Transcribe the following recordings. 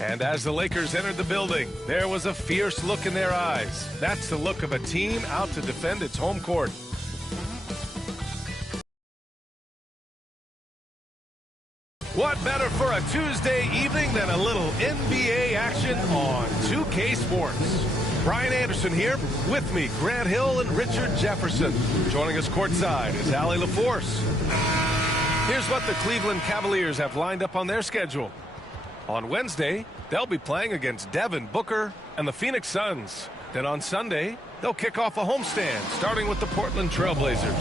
And as the Lakers entered the building, there was a fierce look in their eyes. That's the look of a team out to defend its home court. What better for a Tuesday evening than a little NBA action on 2K Sports? Brian Anderson here, with me, Grant Hill and Richard Jefferson. Joining us courtside is Allie LaForce. Here's what the Cleveland Cavaliers have lined up on their schedule. On Wednesday, they'll be playing against Devin Booker and the Phoenix Suns. Then on Sunday, they'll kick off a homestand, starting with the Portland Trailblazers.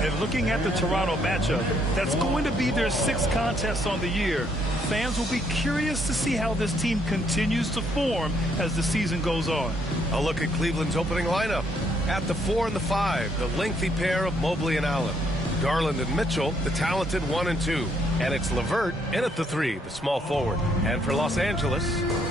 And looking at the Toronto matchup, that's going to be their 6th contest on the year. Fans will be curious to see how this team continues to form as the season goes on. A look at Cleveland's opening lineup. At the 4 and the 5, the lengthy pair of Mobley and Allen. Garland and Mitchell, the talented 1 and 2. And it's LeVert in at the 3, the small forward. And for Los Angeles,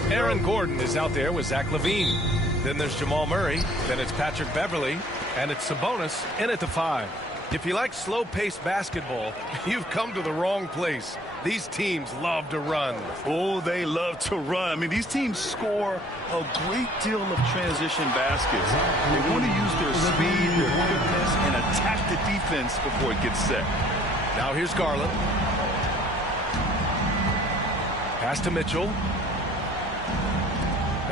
Aaron Gordon is out there with Zach LaVine. Then there's Jamal Murray. Then it's Patrick Beverley. And it's Sabonis in at the 5. If you like slow-paced basketball, you've come to the wrong place. These teams love to run. Oh, they love to run. I mean, these teams score a great deal of transition baskets. They want to use their speed, their quickness, and attack the defense before it gets set. Now here's Garland. Pass to Mitchell.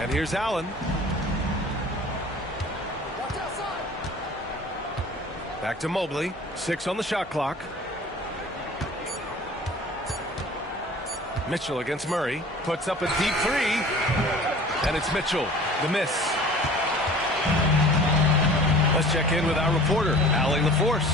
And here's Allen. Back to Mobley. 6 on the shot clock. Mitchell against Murray. Puts up a deep 3. And it's Mitchell. The miss. Let's check in with our reporter, Allie LaForce.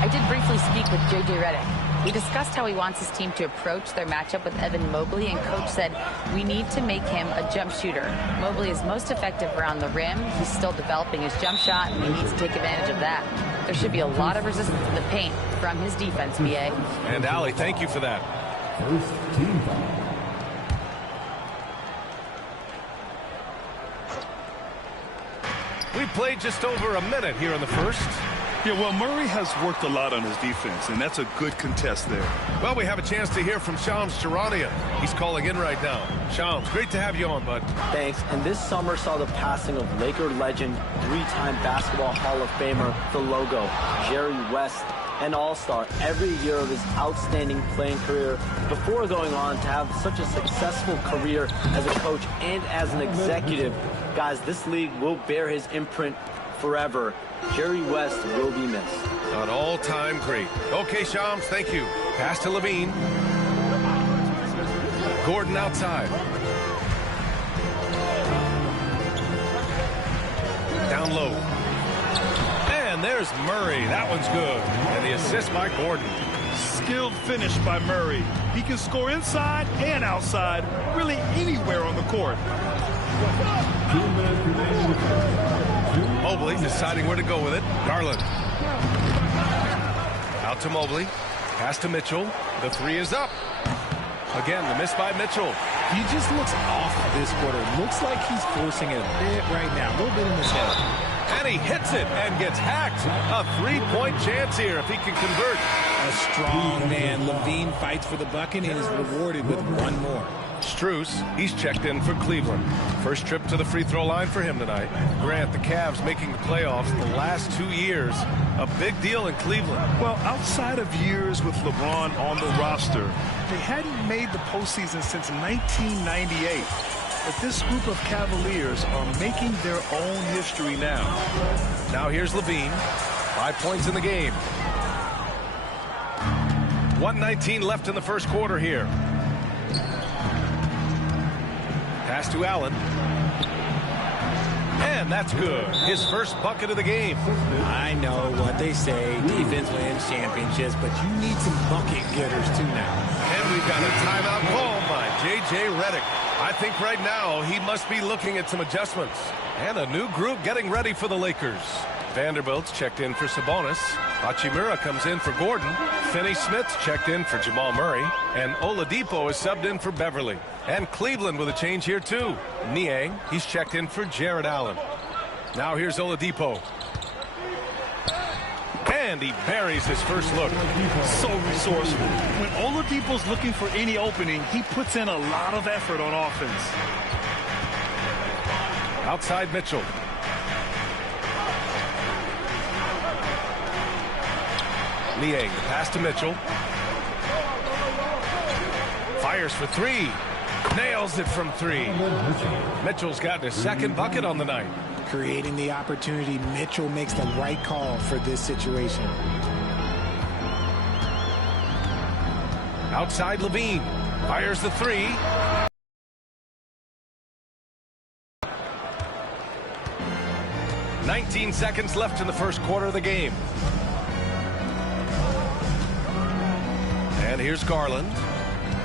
I did briefly speak with J.J. Redick. He discussed how he wants his team to approach their matchup with Evan Mobley, and Coach said, we need to make him a jump shooter. Mobley is most effective around the rim. He's still developing his jump shot, and he needs to take advantage of that. There should be a lot of resistance in the paint from his defense, B.A. And Allie, thank you for that. First team foul. We played just over a minute here in the first. Yeah, well, Murray has worked a lot on his defense, and that's a good contest there. Well, we have a chance to hear from Shams Charania. He's calling in right now. Shams, great to have you on, bud. Thanks. And this summer saw the passing of Laker legend, 3-time Basketball Hall of Famer, the logo, Jerry West, an all-star every year of his outstanding playing career before going on to have such a successful career as a coach and as an executive. Guys, this league will bear his imprint forever. Jerry West will be missed. An all-time great. Okay, Shams, thank you. Pass to LaVine. Gordon outside. Down low. And there's Murray. That one's good. And the assist by Gordon. Skilled finish by Murray. He can score inside and outside, really anywhere on the court. Mobley deciding where to go with it. Garland. Out to Mobley. Pass to Mitchell. The 3 is up. Again, the miss by Mitchell. He just looks off this quarter. Looks like he's forcing it a bit right now. A little bit in his head. And he hits it and gets hacked. A 3-point chance here if he can convert. A strong man. LaVine fights for the bucket and is rewarded with one more. Strus, he's checked in for Cleveland. First trip to the free throw line for him tonight. Grant, the Cavs making the playoffs the last 2 years. A big deal in Cleveland. Well, outside of years with LeBron on the roster, they hadn't made the postseason since 1998. But this group of Cavaliers are making their own history now. Now here's LaVine. 5 points in the game. 1:19 left in the first quarter here. Pass to Allen. And that's good. His first bucket of the game. I know what they say. Defense wins championships, but you need some bucket getters too now. And we've got a timeout called by J.J. Redick. I think right now he must be looking at some adjustments. And a new group getting ready for the Lakers. Vanderbilt's checked in for Sabonis. Hachimura comes in for Gordon. Finney-Smith's checked in for Jamal Murray. And Oladipo is subbed in for Beverley. And Cleveland with a change here too. Niang, he's checked in for Jared Allen. Now here's Oladipo. And he buries his first look. So resourceful. When Oladipo's looking for any opening, he puts in a lot of effort on offense. Outside Mitchell. Niang, the pass to Mitchell. Fires for three. Nails it from three. Mitchell's gotten his second bucket on the night. Creating the opportunity, Mitchell makes the right call for this situation. Outside Levine. Fires the three. "19 seconds left in the first quarter of the game. And here's Garland.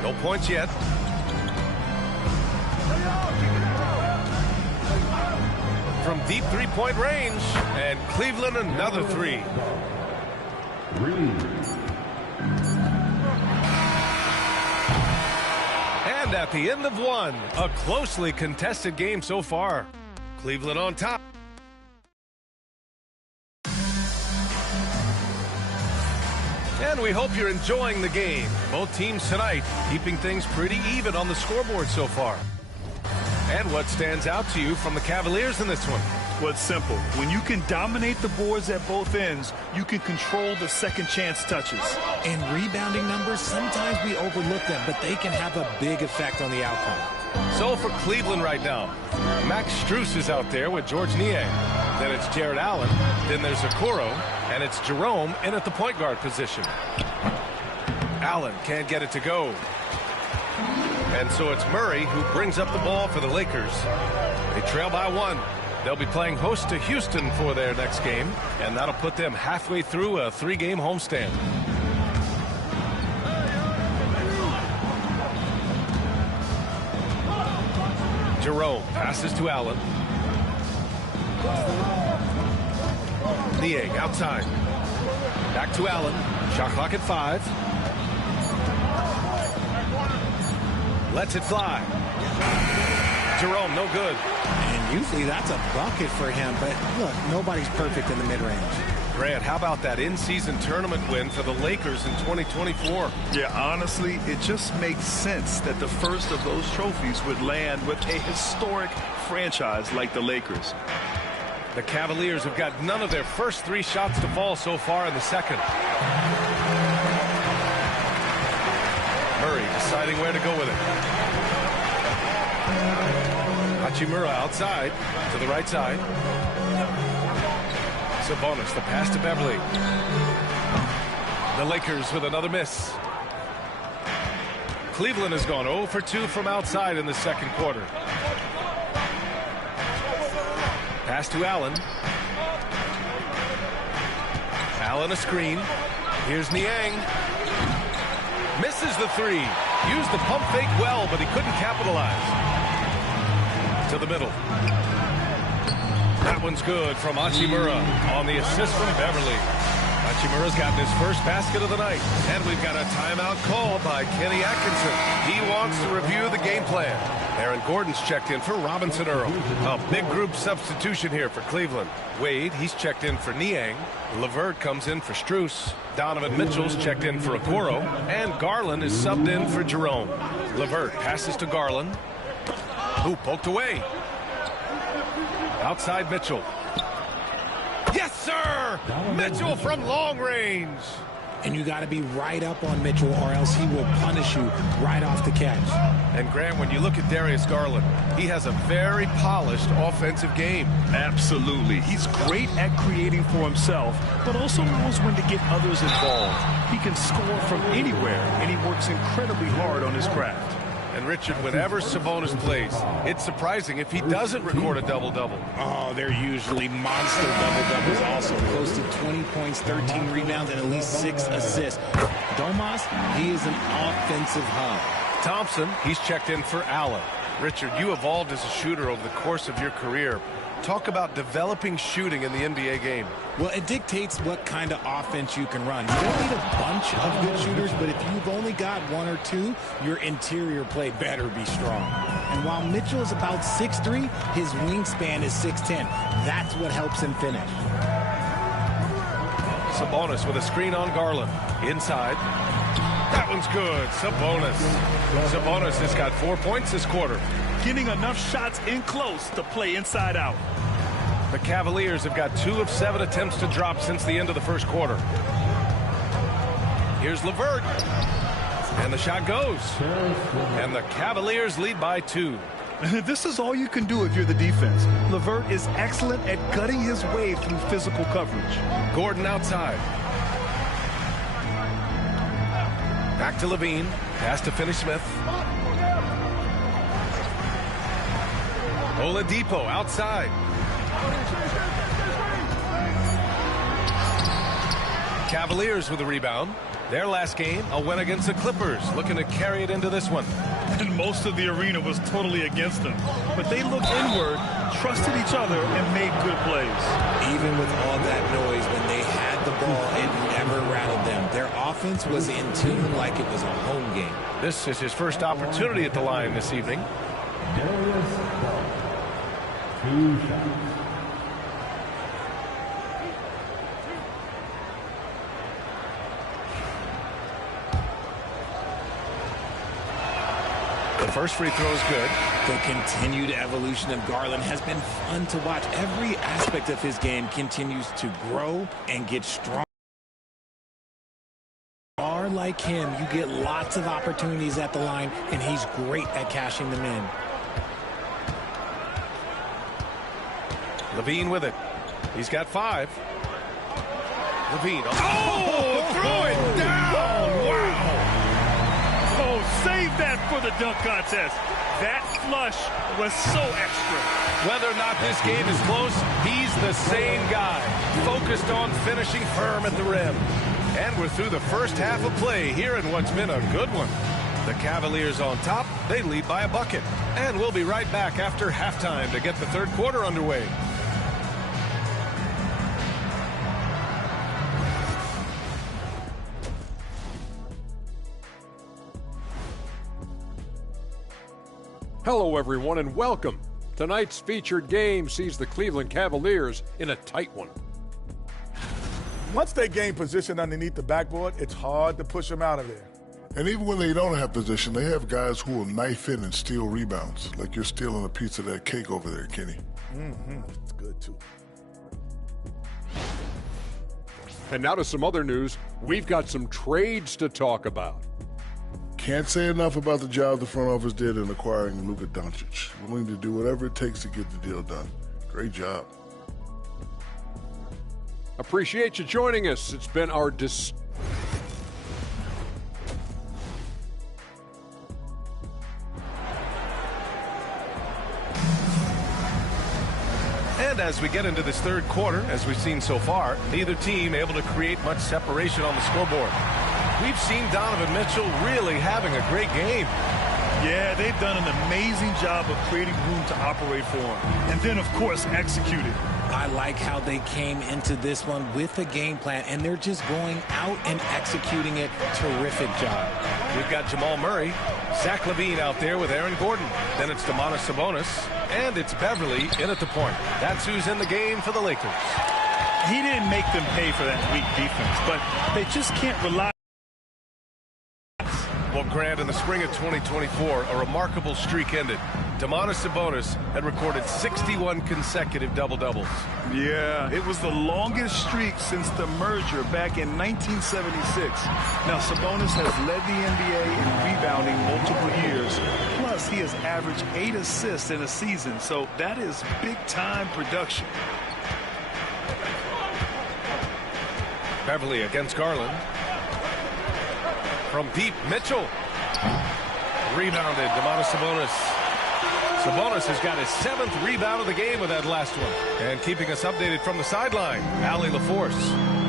No points yet. From deep three-point range. And Cleveland another three. And at the end of one, a closely contested game so far. Cleveland on top. And we hope you're enjoying the game. Both teams tonight keeping things pretty even on the scoreboard so far. And what stands out to you from the Cavaliers in this one? Well, it's simple. When you can dominate the boards at both ends, you can control the second chance touches. And rebounding numbers, sometimes we overlook them, but they can have a big effect on the outcome. So for Cleveland right now, Max Strus is out there with George Niang. Then it's Jared Allen. Then there's Okoro. And it's Jerome in at the point guard position. Allen can't get it to go. And so it's Murray who brings up the ball for the Lakers. They trail by one. They'll be playing host to Houston for their next game, and that'll put them halfway through a three-game homestand. Jerome passes to Allen. Niang outside. Back to Allen. Shot clock at 5. Lets it fly. Jerome, no good. And usually that's a bucket for him, but look, nobody's perfect in the mid-range. Grant, how about that in-season tournament win for the Lakers in 2024? Yeah, honestly, it just makes sense that the first of those trophies would land with a historic franchise like the Lakers. The Cavaliers have got none of their first 3 shots to fall so far in the second. Murray deciding where to go with it. Hachimura outside to the right side. Sabonis, the pass to Beverly. The Lakers with another miss. Cleveland has gone 0 for 2 from outside in the second quarter. Pass to Allen. Allen a screen. Here's Niang. Misses the 3. Used the pump fake well, but he couldn't capitalize. To the middle. That one's good from Hachimura on the assist from Beverly. Hachimura's gotten his first basket of the night. And we've got a timeout call by Kenny Atkinson. He wants to review the game plan. Aaron Gordon's checked in for Robinson Earl. A big group substitution here for Cleveland. Wade, he's checked in for Niang. LeVert comes in for Strus. Donovan Mitchell's checked in for Okoro. And Garland is subbed in for Jerome. LeVert passes to Garland. Who poked away. Outside Mitchell. Yes, sir! Mitchell from long range. And you got to be right up on Mitchell or else he will punish you right off the catch. And Grant, when you look at Darius Garland, he has a very polished offensive game. Absolutely. He's great at creating for himself, but also knows when to get others involved. He can score from anywhere, and he works incredibly hard on his craft. And Richard, whenever Sabonis plays, it's surprising if he doesn't record a double-double. Oh, they're usually monster double-doubles also. Close to 20 points, 13 rebounds, and at least 6 assists. Domas, he is an offensive hub. Thompson, he's checked in for Allen. Richard, you evolved as a shooter over the course of your career. Talk about developing shooting in the NBA game. Well, it dictates what kind of offense you can run. You don't need a bunch of good shooters, but if you've only got 1 or 2, your interior play better be strong. And while Mitchell is about 6'3", his wingspan is 6'10". That's what helps him finish. Sabonis with a screen on Garland. Inside. That one's good. Sabonis has got 4 points this quarter. Getting enough shots in close to play inside out. The Cavaliers have got 2 of 7 attempts to drop since the end of the first quarter. Here's LeVert. And the shot goes. And the Cavaliers lead by 2. This is all you can do if you're the defense. LeVert is excellent at gutting his way through physical coverage. Gordon outside. Back to Levine. Pass to Finney-Smith. Oladipo outside. Cavaliers with the rebound. Their last game, a win against the Clippers, looking to carry it into this one. And most of the arena was totally against them. But they looked inward, trusted each other, and made good plays. Even with all that noise, when they had the ball, it never rattled them. Their offense was in tune like it was a home game. This is his first opportunity at the line this evening. Darius Garland. 2 shots. The first free throw is good. The continued evolution of Garland has been fun to watch. Every aspect of his game continues to grow and get stronger. Like him, you get lots of opportunities at the line, and he's great at cashing them in. Levine with it. He's got 5. Levine. Oh, throw it down. Wow. Oh, save that for the dunk contest. That flush was so extra. Whether or not this game is close, he's the same guy. Focused on finishing firm at the rim. And we're through the first half of play here in what's been a good one. The Cavaliers on top. They lead by a bucket. And we'll be right back after halftime to get the third quarter underway. Hello, everyone, and welcome. Tonight's featured game sees the Cleveland Cavaliers in a tight one. Once they gain position underneath the backboard, it's hard to push them out of there. And even when they don't have position, they have guys who will knife in and steal rebounds, like you're stealing a piece of that cake over there, Kenny. It's good, too. And now to some other news. We've got some trades to talk about. Can't say enough about the job the front office did in acquiring Luka Doncic. Willing to do whatever it takes to get the deal done. Great job. Appreciate you joining us. It's been our And as we get into this third quarter, as we've seen so far, neither team able to create much separation on the scoreboard. We've seen Donovan Mitchell really having a great game. Yeah, they've done an amazing job of creating room to operate for him. And then, of course, executed. I like how they came into this one with a game plan, and they're just going out and executing it. Terrific job. We've got Jamal Murray, Zach LaVine out there with Aaron Gordon. Then it's Domantas Sabonis, and it's Beverly in at the point. That's who's in the game for the Lakers. He didn't make them pay for that weak defense, but they just can't rely. Well, Grant, in the spring of 2024, a remarkable streak ended. Domantas Sabonis had recorded 61 consecutive double-doubles. Yeah, it was the longest streak since the merger back in 1976. Now, Sabonis has led the NBA in rebounding multiple years. Plus, he has averaged 8 assists in a season, so that is big-time production. Beverly against Garland. From deep, Mitchell. Rebounded, Domantas Sabonis. Sabonis has got his 7th rebound of the game with that last one. And keeping us updated from the sideline, Allie LaForce.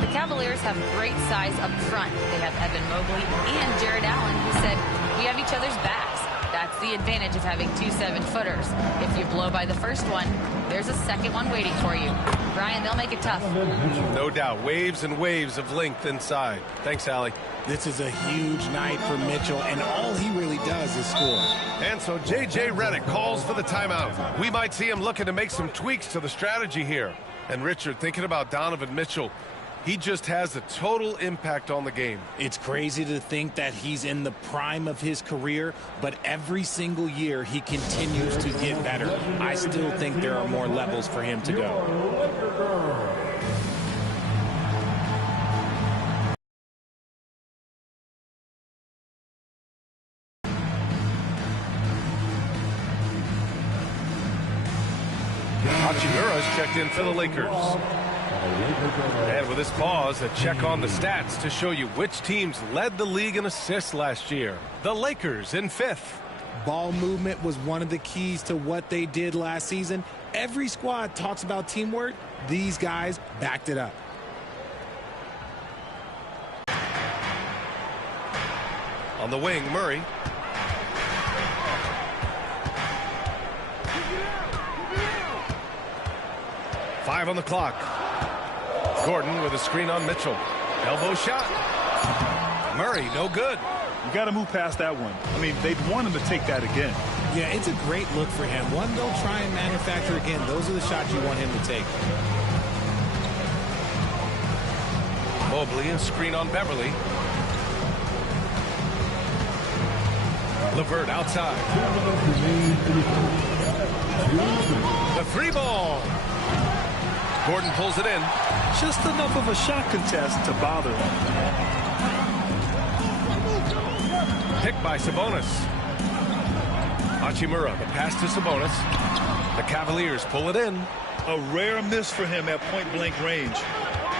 The Cavaliers have great size up front. They have Evan Mobley and Jared Allen, who said, "We have each other's backs." That's the advantage of having 2 7-footers. If you blow by the first one, there's a second one waiting for you. Brian, they'll make it tough. No doubt, waves and waves of length inside. Thanks, Allie. This is a huge night for Mitchell, and all he really does is score. And so J.J. Redick calls for the timeout. We might see him looking to make some tweaks to the strategy here. And Richard, thinking about Donovan Mitchell, He just has a total impact on the game. It's crazy to think that he's in the prime of his career, but every single year he continues to get better. I still think there are more levels for him to go. Hachimura's checked in for the Lakers. And with this pause, a check on the stats to show you which teams led the league in assists last year. The Lakers in 5th. Ball movement was one of the keys to what they did last season. Every squad talks about teamwork. These guys backed it up. On the wing, Murray. Five on the clock. Gordon with a screen on Mitchell. Elbow shot. Murray, no good. You got to move past that one. I mean, they'd want him to take that again. Yeah, it's a great look for him. One, don't try and manufacture again. Those are the shots you want him to take. Mobley, a screen on Beverly. LeVert outside. The three ball. Gordon pulls it in. Just enough of a shot contest to bother him. Picked by Sabonis. Hachimura, the pass to Sabonis. The Cavaliers pull it in. A rare miss for him at point-blank range.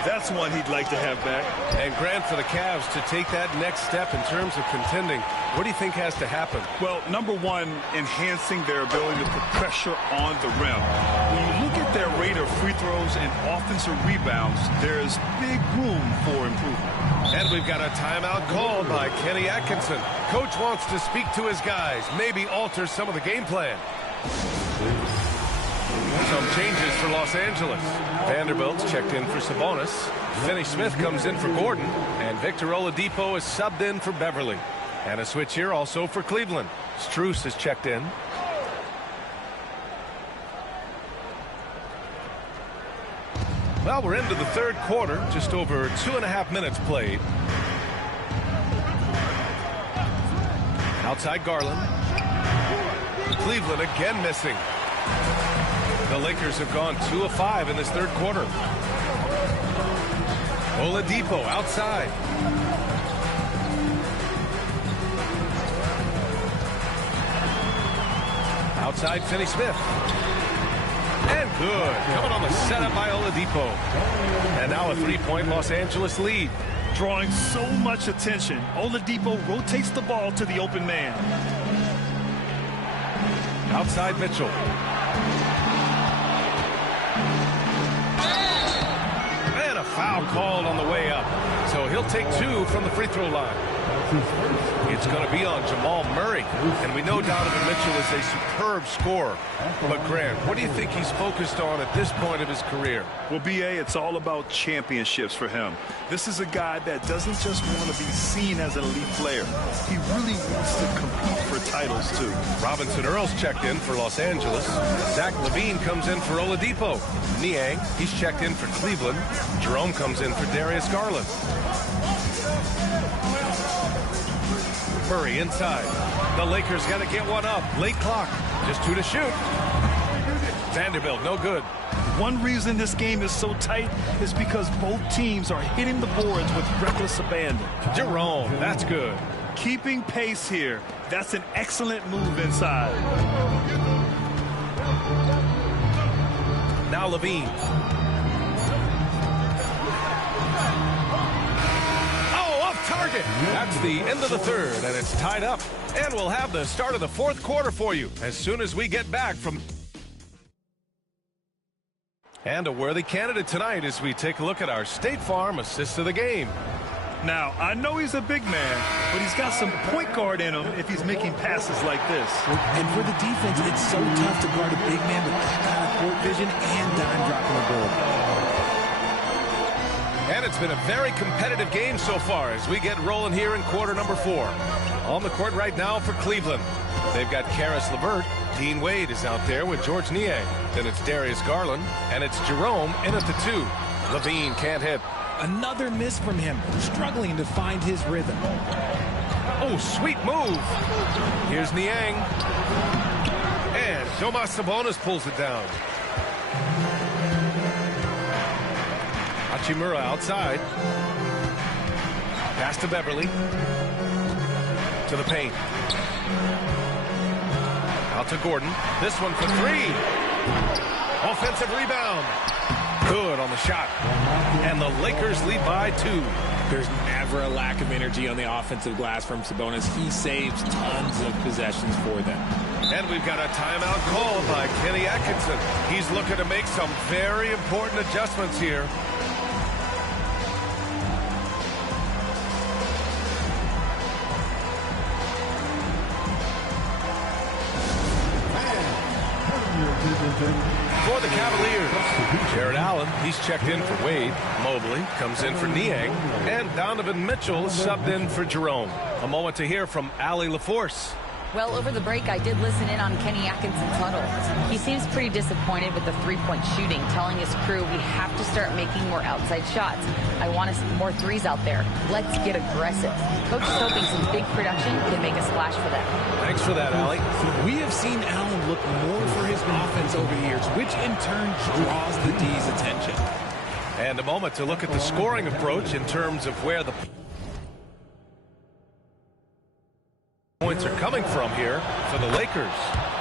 That's one he'd like to have back. And Grant, for the Cavs to take that next step in terms of contending, what do you think has to happen? Well, number one, enhancing their ability to put pressure on the rim. When you look at their rate of free throws and offensive rebounds, there's big room for improvement. And we've got a timeout called by Kenny Atkinson. Coach wants to speak to his guys, maybe alter some of the game plan. Some changes for Los Angeles. Vanderbilt's checked in for Sabonis. Finney Smith comes in for Gordon. And Victor Oladipo is subbed in for Beverly. And a switch here also for Cleveland. Strus is checked in. Well, we're into the third quarter. Just over 2.5 minutes played. Outside Garland. Cleveland again missing. The Lakers have gone 2 of 5 in this third quarter. Oladipo outside. Outside Finney Smith. And good. Coming on the setup by Oladipo. And now a three-point Los Angeles lead. Drawing so much attention, Oladipo rotates the ball to the open man. Outside Mitchell. And a foul called on the way up. So he'll take 2 from the free throw line. It's going to be on Jamal Murray. And we know Donovan Mitchell is a superb scorer. But Grant, what do you think he's focused on at this point of his career? Well, B.A., it's all about championships for him. This is a guy that doesn't just want to be seen as an elite player. He really wants to compete for titles, too. Robinson Earl's checked in for Los Angeles. Zach LaVine comes in for Oladipo. Niang, he's checked in for Cleveland. Jerome comes in for Darius Garland. Murray inside. The Lakers got to get one up. Late clock. Just 2 to shoot. Vanderbilt, no good. One reason this game is so tight is because both teams are hitting the boards with reckless abandon. Jerome, that's good. Keeping pace here. That's an excellent move inside. Now LaVine. Target. That's the end of the third, and it's tied up. And we'll have the start of the fourth quarter for you as soon as we get back from... And a worthy candidate tonight as we take a look at our State Farm assist of the game. Now, I know he's a big man, but he's got some point guard in him if he's making passes like this. And for the defense, it's so tough to guard a big man with that kind of court vision and dime dropping ability. And it's been a very competitive game so far as we get rolling here in quarter number 4. On the court right now for Cleveland. They've got Karis LeVert. Dean Wade is out there with George Niang. Then it's Darius Garland. And it's Jerome in at the 2. LaVine can't hit. Another miss from him, struggling to find his rhythm. Oh, sweet move. Here's Niang. And Domas Sabonis pulls it down. Hachimura outside. Pass to Beverly. To the paint. Out to Gordon. This one for three. Offensive rebound. Good on the shot. And the Lakers lead by 2. There's never a lack of energy on the offensive glass from Sabonis. He saves tons of possessions for them. And we've got a timeout called by Kenny Atkinson. He's looking to make some very important adjustments here. For the Cavaliers, Jared Allen, he's checked in for Wade. Mobley comes in for Niang. And Donovan Mitchell subbed in for Jerome. A moment to hear from Allie LaForce. Well, over the break, I did listen in on Kenny Atkinson's huddle. He seems pretty disappointed with the three-point shooting, telling his crew we have to start making more outside shots. I want to see more threes out there. Let's get aggressive. Coach is hoping some big production can make a splash for them. Thanks for that, Allie. We have seen Allen look more for his offense over the years, which in turn draws the D's attention. And a moment to look at the scoring approach in terms of where the points are coming from here for the Lakers.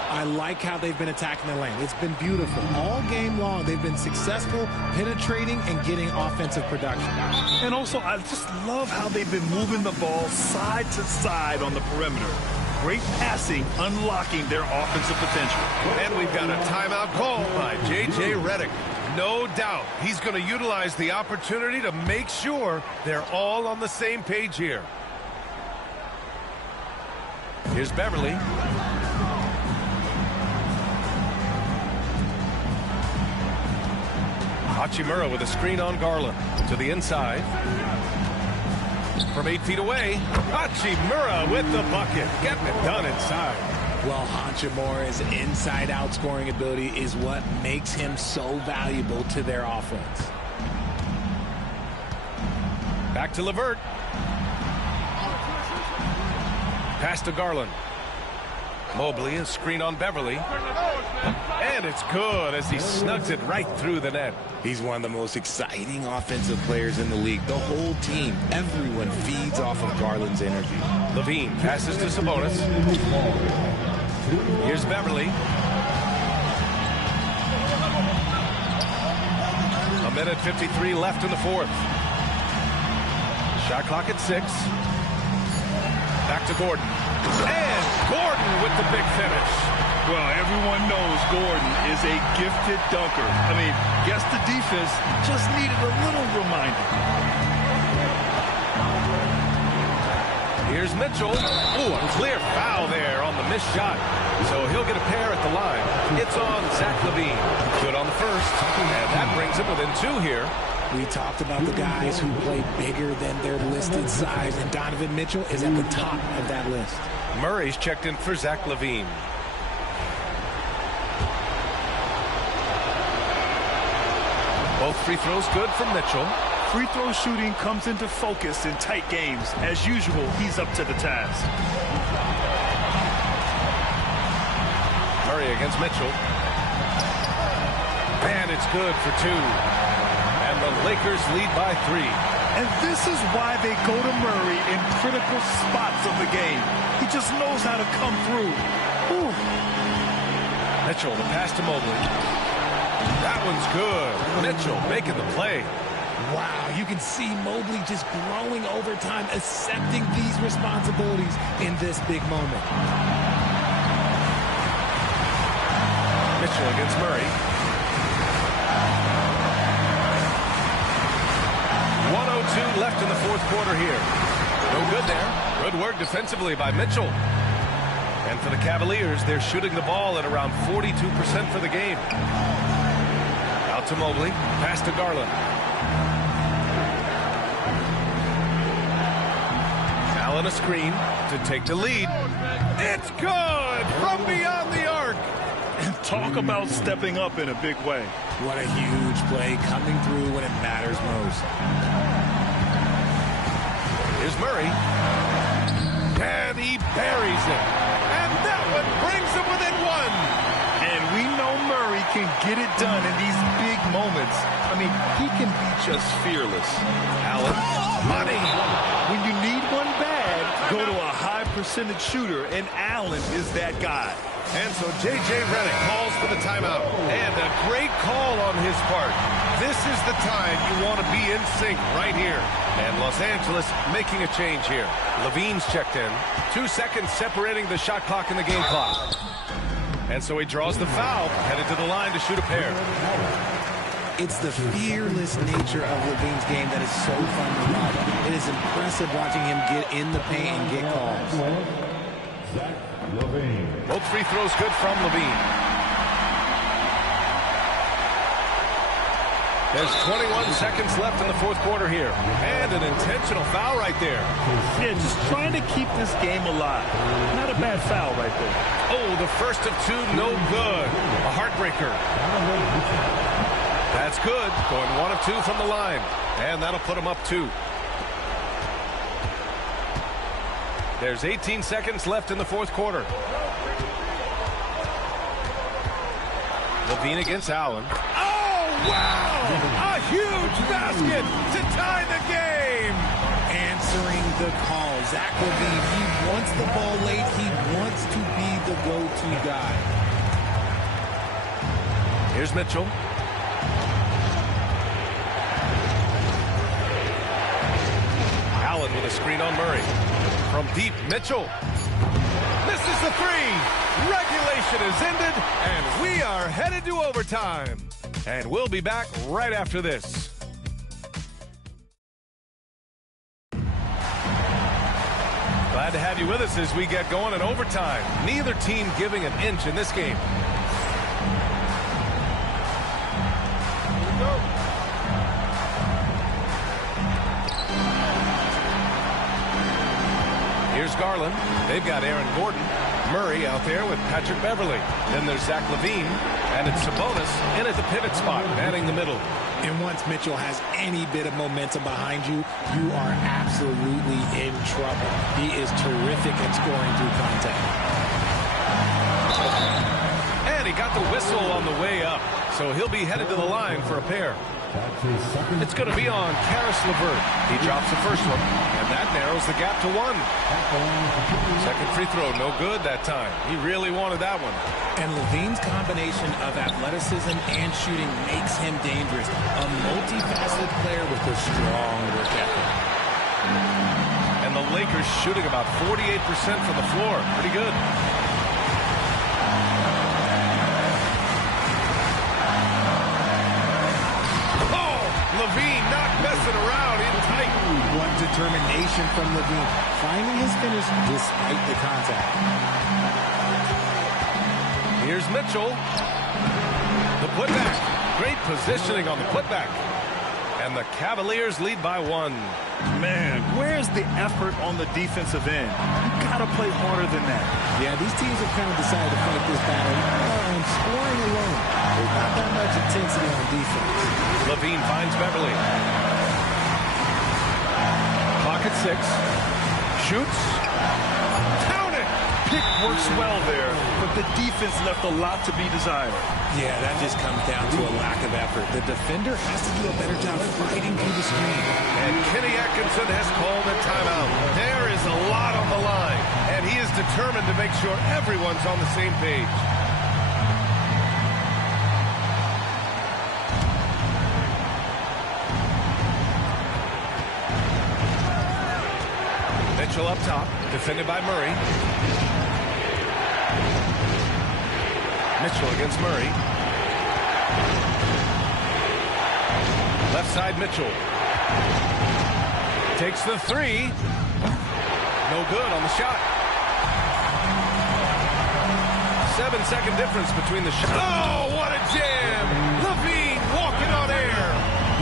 I like how they've been attacking the lane. It's been beautiful. All game long, they've been successful penetrating and getting offensive production. And also, I just love how they've been moving the ball side to side on the perimeter. Great passing, unlocking their offensive potential. And we've got a timeout call by J.J. Redick. No doubt he's going to utilize the opportunity to make sure they're all on the same page here. Here's Beverly. Hachimura with a screen on Garland. To the inside. From 8 feet away. Hachimura with the bucket. Getting it done inside. Well, Hachimura's inside-out scoring ability is what makes him so valuable to their offense. Back to LeVert. Pass to Garland. Mobley, a screen on Beverly. And it's good as he snugs it right through the net. He's one of the most exciting offensive players in the league. The whole team, everyone feeds off of Garland's energy. Levine passes to Sabonis. Here's Beverly. A minute 53 left in the fourth. Shot clock at 6. Back to Gordon. And Gordon with the big finish. Well, everyone knows Gordon is a gifted dunker. I mean, guess the defense just needed a little reminder. Here's Mitchell. Ooh, a clear foul there on the missed shot. So he'll get a pair at the line. It's on Zach LaVine. Good on the first. And that brings him within 2 here. We talked about the guys who play bigger than their listed size, and Donovan Mitchell is at the top of that list. Murray's checked in for Zach LaVine. Both free throws good from Mitchell. Free throw shooting comes into focus in tight games. As usual, he's up to the task. Murray against Mitchell. And it's good for 2. And the Lakers lead by 3. And this is why they go to Murray in critical spots of the game. He just knows how to come through. Whew. Mitchell, the pass to Mobley. That one's good. Mitchell making the play. Wow, you can see Mobley just growing over time, accepting these responsibilities in this big moment. Mitchell against Murray. 1:02 left in the fourth quarter here. No good there. Good work defensively by Mitchell. And for the Cavaliers, they're shooting the ball at around 42% for the game. Out to Mobley. Pass to Garland. Allen a screen to take the lead. It's good from beyond the arc. And talk about stepping up in a big way. What a huge play, coming through when it matters most. Here's Murray. And he buries it. And that one brings him within one. And we know Murray can get it done in these big moments. I mean, he can be just fearless. Allen. Money. When you need one bad, go to a high percentage shooter, and Allen is that guy. And so J.J. Redick calls for the timeout. And a great call on his part. This is the time you want to be in sync right here. And Los Angeles making a change here. Levine's checked in. 2 seconds separating the shot clock and the game clock. And so he draws the foul, headed to the line to shoot a pair. It's the fearless nature of Levine's game that is so fun to watch. It is impressive watching him get in the paint and get calls. Both free throws good from Levine. There's 21 seconds left in the fourth quarter here. And an intentional foul right there. Yeah, just trying to keep this game alive. Not a bad foul right there. Oh, the first of two, no good. A heartbreaker. That's good. Going 1 of 2 from the line. And that'll put him up 2. There's 18 seconds left in the fourth quarter. Levine against Allen. Oh, wow! A huge basket to tie the game! Answering the call. Zach Levine, he wants the ball late. He wants to be the go-to guy. Here's Mitchell. Allen with a screen on Murray. From deep, Mitchell. Misses the three. Regulation is ended, and we are headed to overtime. And we'll be back right after this. Glad to have you with us as we get going in overtime. Neither team giving an inch in this game. Here we go. Here's Garland. They've got Aaron Gordon. Murray out there with Patrick Beverly. Then there's Zach Levine. And it's Sabonis in at the pivot spot, manning the middle. And once Mitchell has any bit of momentum behind you, you are absolutely in trouble. He is terrific at scoring through contact. And he got the whistle on the way up. So he'll be headed to the line for a pair. It's going to be on Caris LeVert. He drops the first one, and that narrows the gap to 1. Second free throw, no good that time. He really wanted that one. And Levine's combination of athleticism and shooting makes him dangerous. A multifaceted player with a strong work ethic. And the Lakers shooting about 48% from the floor. Pretty good. Levine not messing around, in tight. What determination from Levine, finding his finish despite the contact. Here's Mitchell. The putback. Great positioning on the putback. And the Cavaliers lead by 1. Man, where's the effort on the defensive end? You gotta play harder than that. Yeah, these teams have kind of decided to fight this battle on scoring alone. There's not that much intensity on defense. Levine finds Beverly. Clock at 6. Shoots. Count it! Pick works well there, but the defense left a lot to be desired. Yeah, that just comes down to a lack of effort. The defender has to do a better job fighting through the screen. And Kenny Atkinson has called a timeout. There is a lot on the line, and he is determined to make sure everyone's on the same page. Mitchell up top, defended by Murray. Mitchell against Murray. Left side Mitchell. Takes the three. No good on the shot. 7-second difference between the shots. Oh, what a jam! Levine walking on air.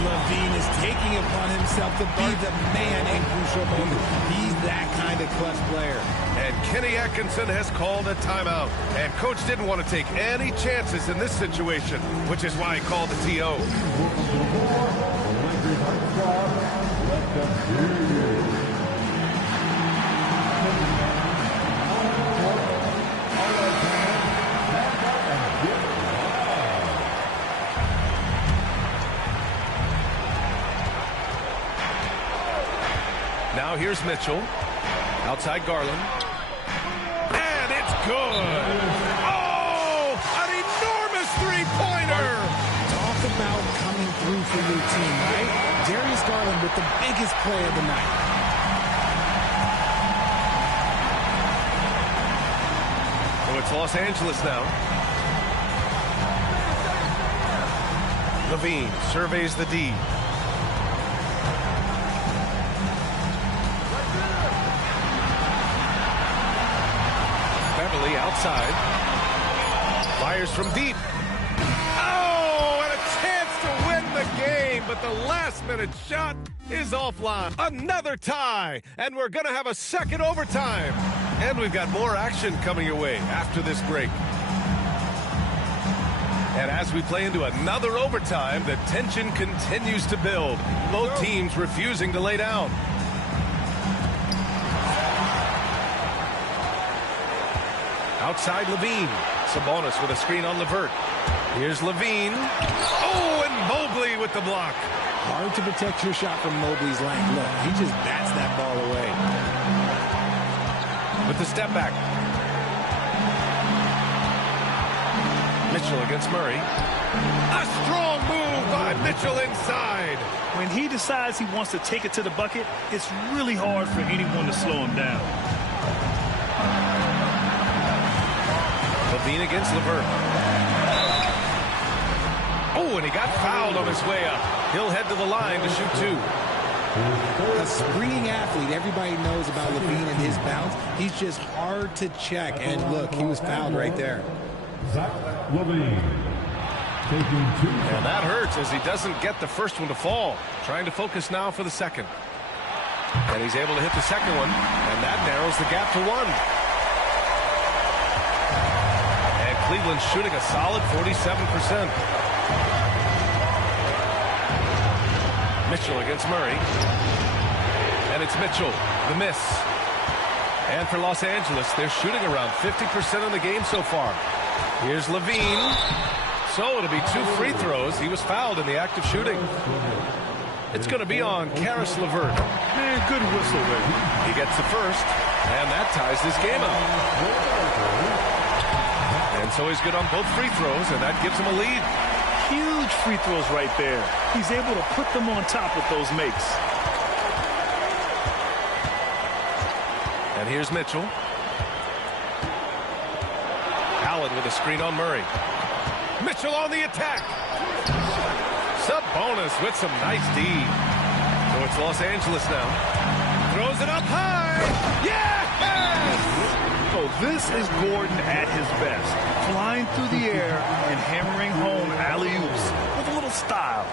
Levine is taking it upon himself to be the man in crucial moments. He's that kind of clutch player. And Kenny Atkinson has called a timeout. And Coach didn't want to take any chances in this situation, which is why he called the TO. Now here's Mitchell. Outside Garland. And it's good. Oh, an enormous three-pointer. Talk about coming through for your team, right? Darius Garland with the biggest play of the night. So it's Los Angeles now. Levine surveys the D. Beverly outside. Fires from deep. Oh, and a chance to win the game, but the last-minute shot is offline. Another tie, and we're going to have a second overtime. And we've got more action coming your way after this break. And as we play into another overtime, the tension continues to build. Both teams refusing to lay down. Outside Levine. Sabonis with a screen on LeVert. Here's Levine. Oh, and Mobley with the block. Hard to protect your shot from Mobley's length. Look, he just bats that ball away. With the step back. Mitchell against Murray. A strong move by Mitchell inside. When he decides he wants to take it to the bucket, it's really hard for anyone to slow him down. Levine against LeVert. Oh, and he got fouled on his way up. He'll head to the line to shoot two. A springing athlete, everybody knows about Levine and his bounce. He's just hard to check. And look, he was fouled right there. Zach Levine taking two. And that hurts as he doesn't get the first one to fall. Trying to focus now for the second. And he's able to hit the second one. And that narrows the gap to one. And Cleveland's shooting a solid 47%. Mitchell against Murray. And it's Mitchell, the miss. And for Los Angeles, they're shooting around 50% in the game so far. Here's Levine. So it'll be 2 free throws. He was fouled in the act of shooting. It's going to be on Caris LeVert. Man, good whistle there. He gets the first, and that ties this game up. And so he's good on both free throws, and that gives him a lead. Huge free throws right there. He's able to put them on top with those makes. And here's Mitchell. Allen with a screen on Murray. Mitchell on the attack. Sabonis with some nice D. So it's Los Angeles now. Throws it up high. Yes! So this is Gordon at his best. Flying through the air and hammering home alley-oops with a little style.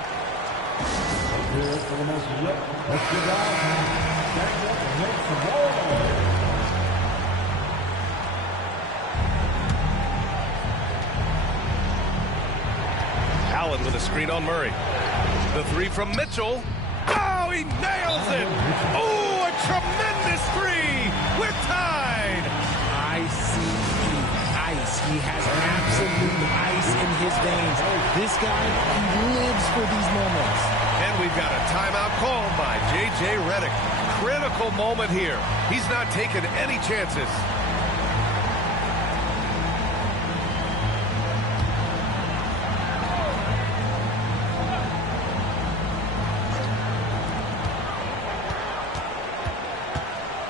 Allen with a screen on Murray. The three from Mitchell. Oh, he nails it. Oh, a tremendous three. We're tied. Ice. He has absolute ice in his veins. This guy, he lives for these moments. And we've got a timeout called by J.J. Redick. Critical moment here. He's not taking any chances.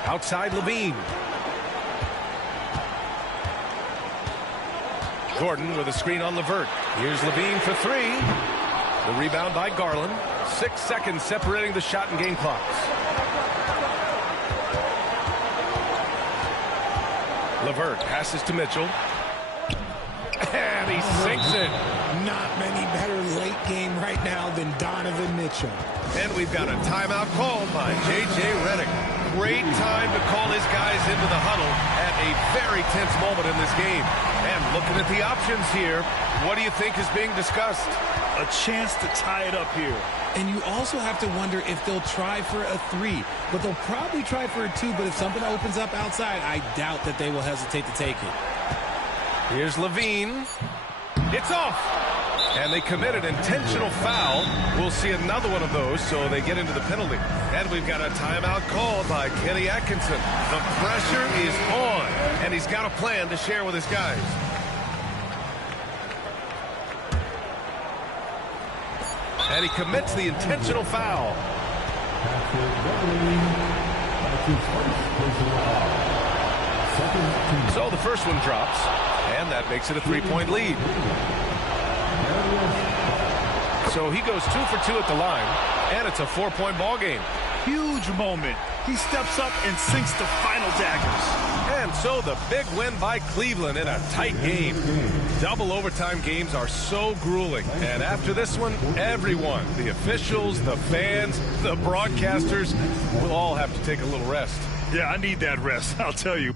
Outside Levine. Gordon with a screen on LeVert. Here's Levine for three. The rebound by Garland. 6 seconds separating the shot and game clocks. LeVert passes to Mitchell. And he sinks it. Not many better late game right now than Donovan Mitchell. And we've got a timeout called by J.J. Redick. Great time to call his guys into the huddle at a very tense moment in this game. And looking at the options here, what do you think is being discussed? A chance to tie it up here. And you also have to wonder if they'll try for a 3. But they'll probably try for a 2. But if something opens up outside, I doubt that they will hesitate to take it. Here's Levine. It's off. And they committed intentional foul. We'll see another one of those, so they get into the penalty. And we've got a timeout called by Kenny Atkinson. The pressure is on, and he's got a plan to share with his guys. And he commits the intentional foul. So the first one drops, and that makes it a 3-point lead. So he goes 2 for 2 at the line, and it's a 4-point ball game. Huge moment. He steps up and sinks the final daggers. And so the big win by Cleveland in a tight game. Double overtime games are so grueling. And after this one, everyone, the officials, the fans, the broadcasters, will all have to take a little rest. Yeah, I need that rest, I'll tell you.